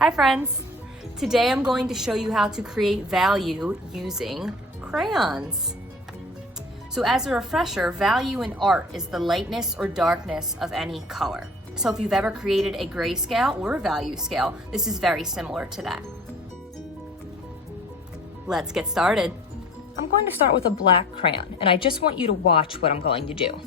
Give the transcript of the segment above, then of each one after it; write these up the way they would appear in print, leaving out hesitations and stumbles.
Hi friends! Today I'm going to show you how to create value using crayons. So as a refresher, value in art is the lightness or darkness of any color. So if you've ever created a grayscale or a value scale, this is very similar to that. Let's get started. I'm going to start with a black crayon, and I just want you to watch what I'm going to do.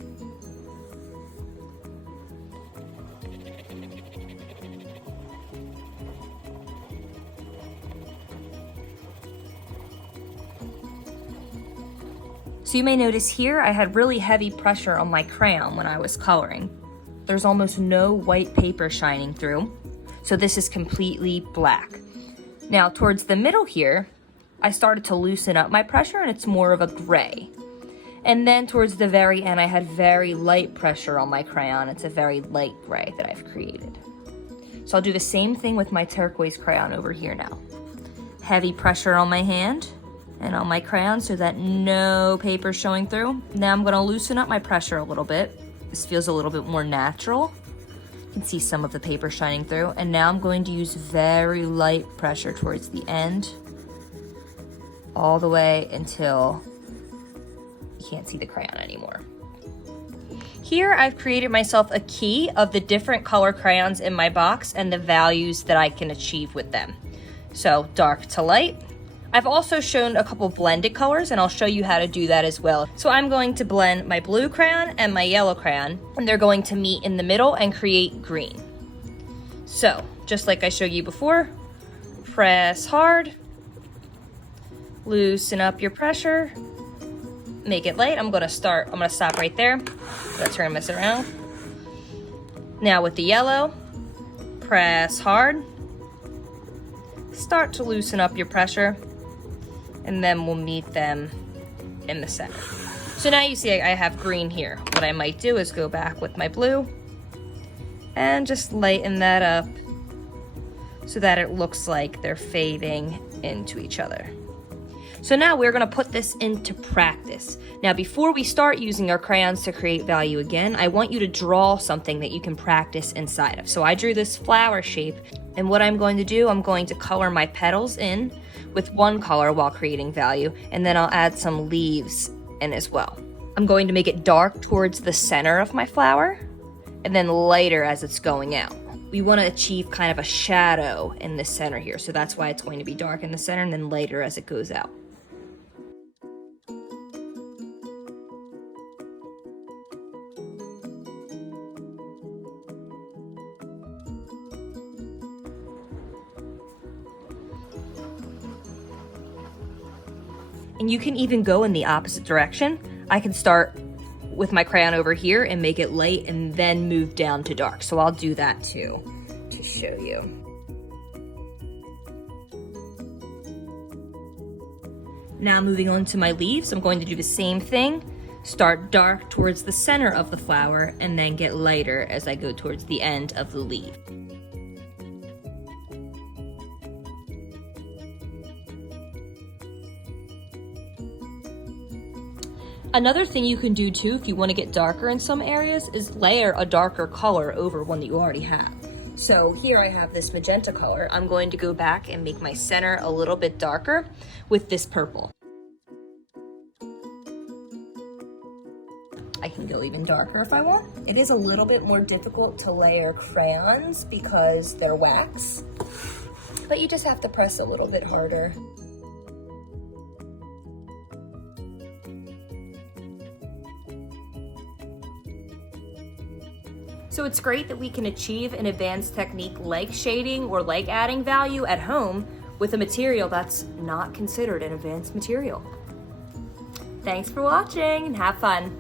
So you may notice here I had really heavy pressure on my crayon when I was coloring. There's almost no white paper shining through, so this is completely black. Now towards the middle here, I started to loosen up my pressure and it's more of a gray. And then towards the very end, I had very light pressure on my crayon. It's a very light gray that I've created. So I'll do the same thing with my turquoise crayon over here now. Heavy pressure on my hand and on my crayon so that no paper's showing through. Now I'm gonna loosen up my pressure a little bit. This feels a little bit more natural. You can see some of the paper shining through. And now I'm going to use very light pressure towards the end, all the way until you can't see the crayon anymore. Here I've created myself a key of the different color crayons in my box and the values that I can achieve with them. So dark to light. I've also shown a couple blended colors and I'll show you how to do that as well. So I'm going to blend my blue crayon and my yellow crayon, and they're going to meet in the middle and create green. So just like I showed you before, press hard, loosen up your pressure, make it light. I'm gonna stop right there. Let's turn this around. Now with the yellow, press hard, start to loosen up your pressure, and then we'll meet them in the center. So now you see I have green here. What I might do is go back with my blue and just lighten that up so that it looks like they're fading into each other. So now we're gonna put this into practice. Now before we start using our crayons to create value again, I want you to draw something that you can practice inside of. So I drew this flower shape, and what I'm going to do, I'm going to color my petals in with one color while creating value, and then I'll add some leaves in as well. I'm going to make it dark towards the center of my flower, and then lighter as it's going out. We want to achieve kind of a shadow in the center here, so that's why it's going to be dark in the center and then lighter as it goes out. And you can even go in the opposite direction. I can start with my crayon over here and make it light and then move down to dark. So I'll do that too, to show you. Now moving on to my leaves, I'm going to do the same thing. Start dark towards the center of the flower and then get lighter as I go towards the end of the leaf. Another thing you can do too, if you want to get darker in some areas, is layer a darker color over one that you already have. So here I have this magenta color. I'm going to go back and make my center a little bit darker with this purple. I can go even darker if I want. It is a little bit more difficult to layer crayons because they're wax, but you just have to press a little bit harder. So it's great that we can achieve an advanced technique like shading or like adding value at home with a material that's not considered an advanced material. Thanks for watching and have fun.